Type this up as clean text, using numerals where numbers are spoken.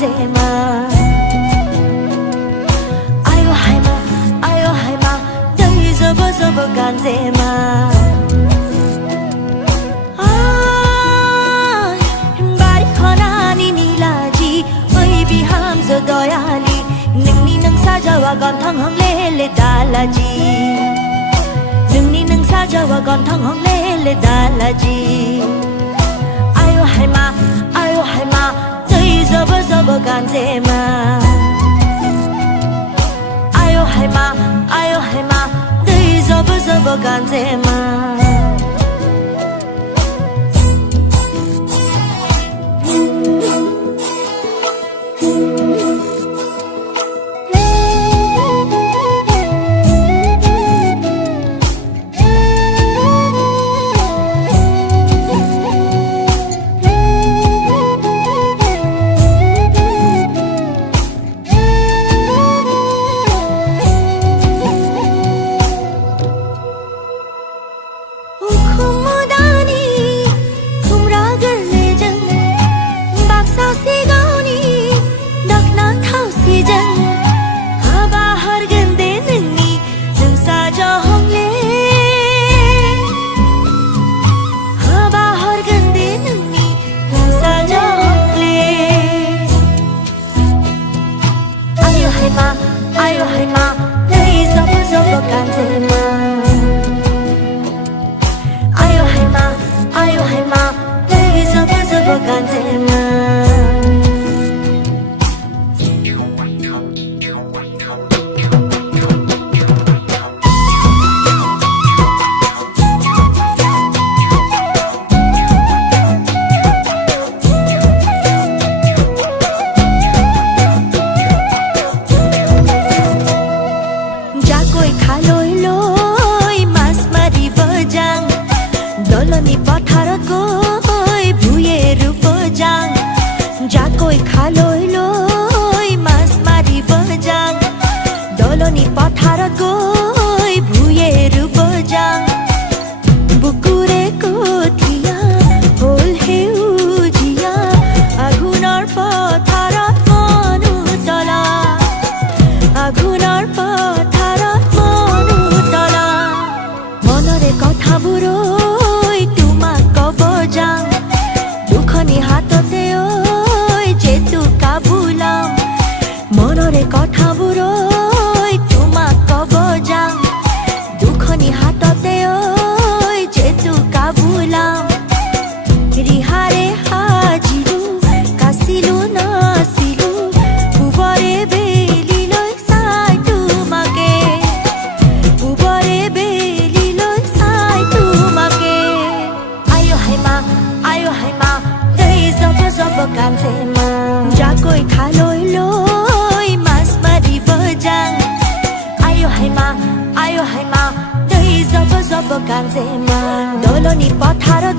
ganzema ayo haima dai zobo zobo ganzema bari khonani nilaji oi biham zo doyali ningni nang sajawa gon thang hong le dalaji ningni nang sajawa gon thang hong le dalaji ayo haima dai zobo zobo ganzema ayo haima dai zobo zobo ganzema ayo haima dai zobo zobo ganzema ayo haima dai zobo zobo ganzema doloni patharat goi bhuyer bojang jakoi khaloi loi mas mari bojang doloni patharat goi bhuyer bojang bukure kothia hol heujia agunor patharat manu tola agunor patharat manu tola monore kotha buro দুখনি হাততে ওই যেতু কাবুলাম মনরে কথাবোৰ ওই তোমাক কব যাম দুখনি হাততে ওই যেতু কাবুলাম ৰিহাৰে হাজিলো কাছিলো নাছিলো পূবৰে বেলিলৈ চাই তোমাকে পূবৰে বেলিলৈ চাই তোমাকে ayo haima dai zobo zobo ganzema jakoi khaloi loi mas mari bojang ayo haima dai zobo zobo ganzema doloni patharat